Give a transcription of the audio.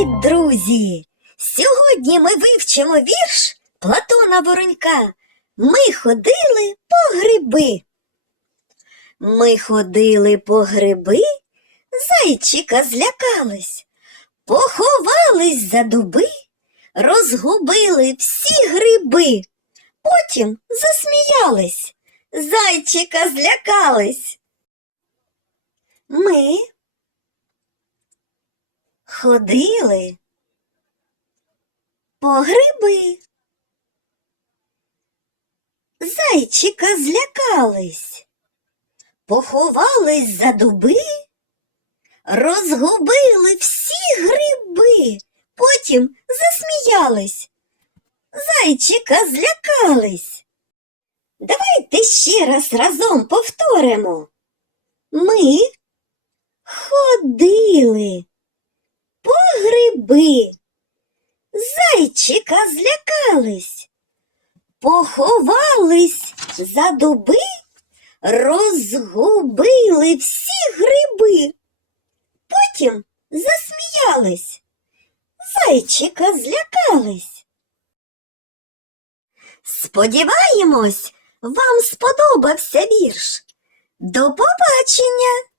Привіт, друзі! Сьогодні ми вивчимо вірш Платона Воронька. Ми ходили по гриби. Ми ходили по гриби, зайчика злякались, поховались за дуби, розгубили всі гриби. Потім засміялись, зайчика злякались. Ми ходили по гриби. Зайчика злякались, поховались за дуби, розгубили всі гриби, потім засміялись. Зайчика злякались. Давайте ще раз разом повторимо. Ми ходили гриби. Зайчика злякались, поховались за дуби, розгубили всі гриби. Потім засміялись, зайчика злякались. Сподіваємось, вам сподобався вірш. До побачення!